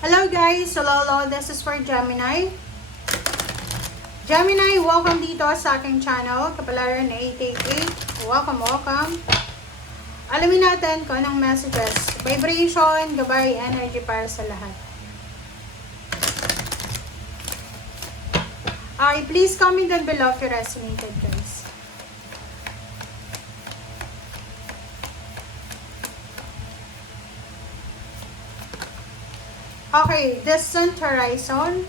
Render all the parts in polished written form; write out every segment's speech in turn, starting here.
Hello guys! Hello, this is for Gemini. Gemini, welcome dito sa aking channel, Kapalaran 888. Welcome. Alamin natin kung anong messages, vibration, gabay, energy para sa lahat. Please comment down below if you resonated, guys. Okay, distant horizon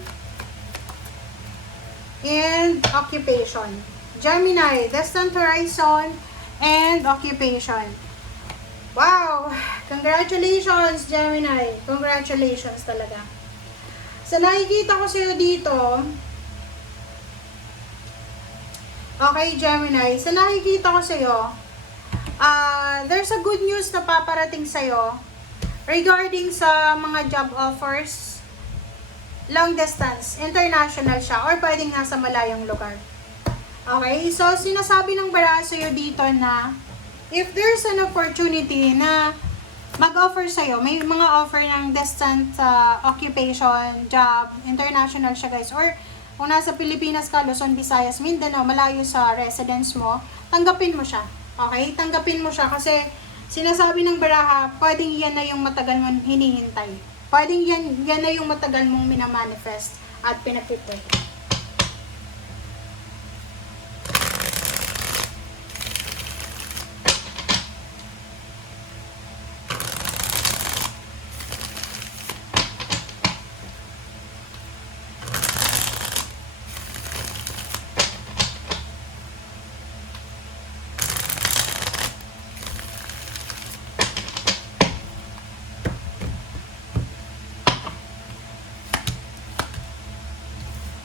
and occupation. Gemini, distant horizon and occupation. Wow! Congratulations, Gemini. Congratulations talaga. Sa nakikita ko sa'yo dito, okay, Gemini, sa nakikita ko sa'yo, there's a good news na paparating sa'yo regarding sa mga job offers, long distance, international siya, or pwedeng nasa malayong lugar. Okay, so sinasabi ng baraha sa'yo dito na if there's an opportunity na mag-offer sa'yo, may mga offer ng distant occupation, job, international siya guys, or kung nasa Pilipinas ka, Luzon, Visayas, Mindanao, malayo sa residence mo, tanggapin mo siya. Okay, tanggapin mo siya kasi sinasabi ng baraha, pwedeng yan na yung matagal mong hinihintay. Pwedeng yan na yung matagal mong minamanifest at pinag-prepare.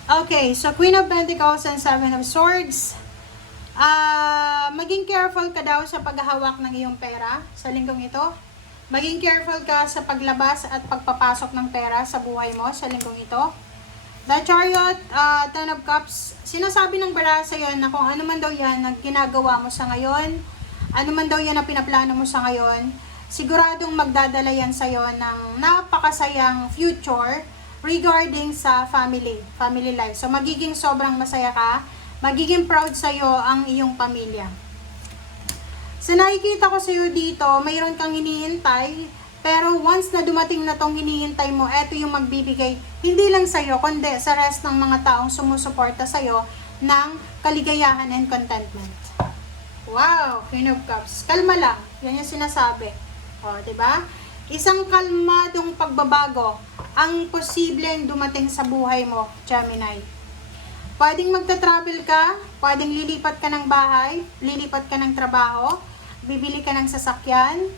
Okay, so Queen of Pentacles and Seven of Swords. Maging careful ka daw sa paghahawak ng iyong pera sa linggong ito. Maging careful ka sa paglabas at pagpapasok ng pera sa buhay mo sa linggong ito. The Chariot, Ten of Cups, sinasabi ng baraha sa iyo na kung ano man daw yan na ginagawa mo sa ngayon, ano man daw yan na pinaplano mo sa ngayon, siguradong magdadala yan sa iyo ng napakasayang future regarding sa family life. So, magiging sobrang masaya ka, magiging proud sa'yo ang iyong pamilya. Sa nakikita ko sa'yo dito, mayroon kang hinihintay, pero once na dumating na tong hinihintay mo, eto yung magbibigay, hindi lang sa'yo, kundi sa rest ng mga taong sumusuporta sa'yo ng kaligayahan and contentment. Wow! Queen of Cups. Kalma lang. Yan yung sinasabi. O, diba? Isang kalmadong pagbabago ang posibleng dumating sa buhay mo, Gemini. Pwedeng magta-travel ka, pwedeng lilipat ka ng bahay, lilipat ka ng trabaho, bibili ka ng sasakyan.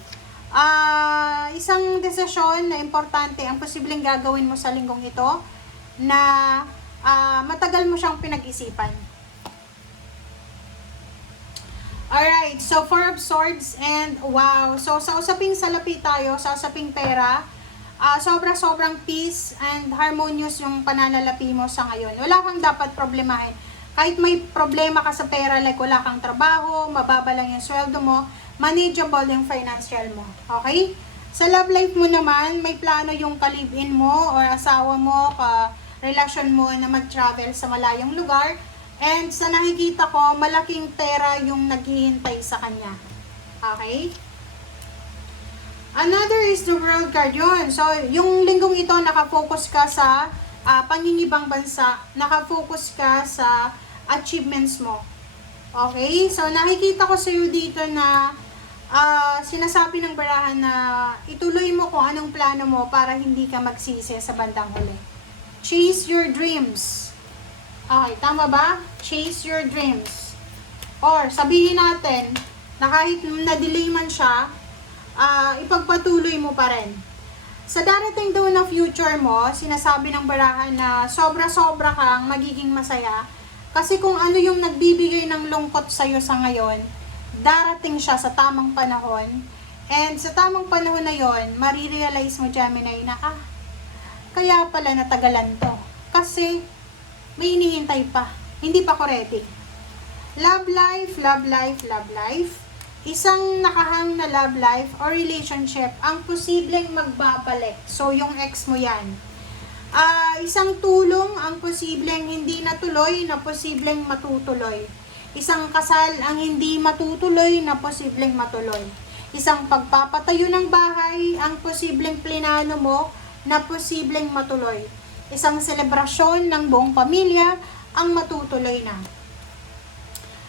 Isang desisyon na importante ang posibleng gagawin mo sa linggong ito na matagal mo siyang pinag-isipan. Alright, so Four of Swords and wow. So sa usaping salapi tayo, sa usaping pera, sobrang peace and harmonious yung pananalapi mo sa ngayon. Wala kang dapat problemahin. Kahit may problema ka sa pera, like wala kang trabaho, mababa lang yung sweldo mo, manageable yung financial mo. Okay? Sa love life mo naman, may plano yung ka-live-in mo or asawa mo, ka-relasyon mo na mag-travel sa malayong lugar. And sa nakikita ko, malaking pera yung naghihintay sa kanya. Okay? Another is the World card yun. So, yung linggong ito, nakafocus ka sa pangingibang bansa. Nakafocus ka sa achievements mo. Okay? So, nakikita ko sa iyo dito na sinasabi ng barahan na ituloy mo kung anong plano mo para hindi ka magsisi sa bandang huli. Chase your dreams. Okay, tama ba? Chase your dreams. Or, sabihin natin, na kahit na-delay man siya, ipagpatuloy mo pa rin. Sa darating daw na future mo, sinasabi ng barahan na sobra-sobra kang magiging masaya. Kasi kung ano yung nagbibigay ng lungkot sa'yo sa ngayon, darating siya sa tamang panahon. And sa tamang panahon na yon, marirealize mo, Gemini, na kaya pala natagalan to. Kasi, may hinihintay pa. Hindi pa ko ready. Love life, love life, love life. isang nakahang na love life or relationship ang posibleng magbabalik. So, yung ex mo yan. Isang tulong ang posibleng hindi natuloy na posibleng matutuloy. Isang kasal ang hindi matutuloy na posibleng matuloy. Isang pagpapatayo ng bahay ang posibleng plinano mo na posibleng matuloy. Isang selebrasyon ng buong pamilya ang matutuloy na.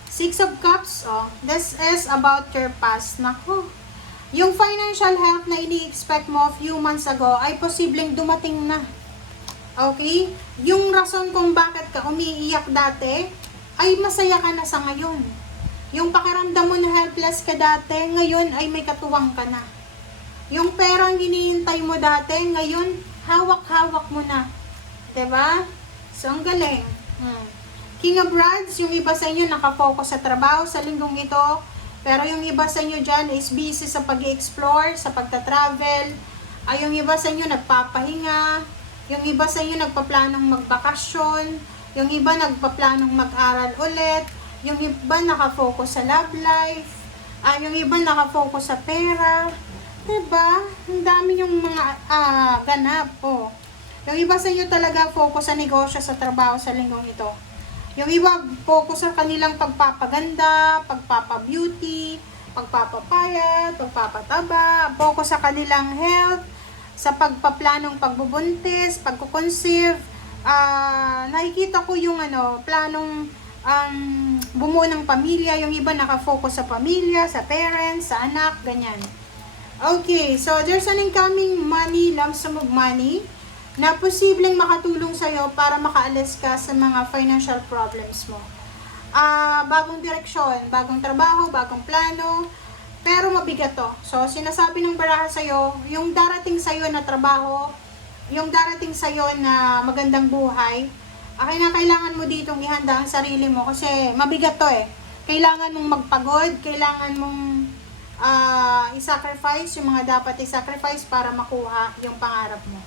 Six of Cups, this is about your past. Nako, yung financial help na ini-expect mo few months ago ay posibleng dumating na. Okay? Yung rason kung bakit ka umiiyak dati, ay masaya ka na sa ngayon. Yung pakiramdam mo na helpless ka dati, ngayon ay may katuwang ka na. Yung perang hinihintay mo dati, ngayon, hawak-hawak mo na. 'Di ba? So, ang galing. King of Rods, yung iba sa inyo nakafocus sa trabaho sa linggong ito, pero yung iba sa inyo dyan is busy sa pag-explore, sa pagta-travel, yung iba sa inyo nagpapahinga, yung iba sa inyo nagpaplanong magbakasyon, yung iba nagpaplanong mag-aral ulit, yung iba nakafocus sa love life, yung iba nakafocus sa pera, diba? Ang dami yung mga ganap, Yung iba sa inyo talaga focus sa negosyo, sa trabaho sa linggong ito. Yung iba, focus sa kanilang pagpapaganda, pagpapabeauty, pagpapapayat, pagpapataba, focus sa kanilang health, sa pagpaplanong pagbubuntis, pagkukonserve. Nakikita ko yung planong bumuo ng pamilya. Yung iba nakafocus sa pamilya, sa parents, sa anak, ganyan. Okay, so there's an incoming money, lump sum of money, na posibleng makatulong sa'yo para makaalis ka sa mga financial problems mo. Bagong direksyon, bagong trabaho, bagong plano, pero mabigat to. So, sinasabi ng baraha sa'yo, yung darating sa'yo na trabaho, yung darating sa'yo na magandang buhay, kailangan mo ditong ihanda ang sarili mo kasi mabigat to Kailangan mong magpagod, kailangan mong i-sacrifice yung mga dapat i-sacrifice para makuha yung pangarap mo.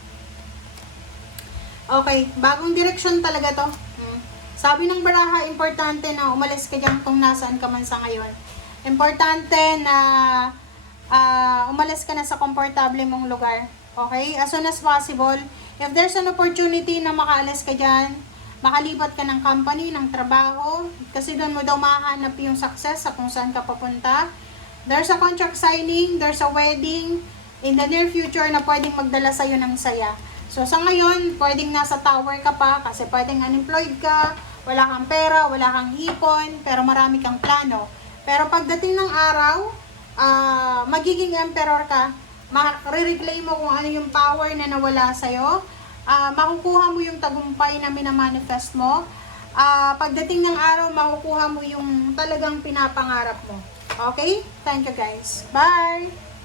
Okay, bagong direksyon talaga to. Sabi ng baraha, importante na umalis ka dyan kung nasaan ka man sa ngayon. Importante na umalis ka na sa komportable mong lugar. Okay? As soon as possible. If there's an opportunity na makaalis ka dyan, makalipat ka ng company, ng trabaho, kasi doon mo daw mahanap yung success sa kung saan ka papunta. There's a contract signing, there's a wedding in the near future na pwedeng magdala sa'yo ng saya. So, sa ngayon, pwedeng nasa tower ka pa kasi pwedeng unemployed ka, wala kang pera, wala kang ipon, pero marami kang plano. Pero pagdating ng araw, magiging emperor ka, ma-reclaim mo kung ano yung power na nawala sa'yo, makukuha mo yung tagumpay na minamanifest mo, pagdating ng araw, makukuha mo yung talagang pinapangarap mo. Okay? Thank you guys. Bye!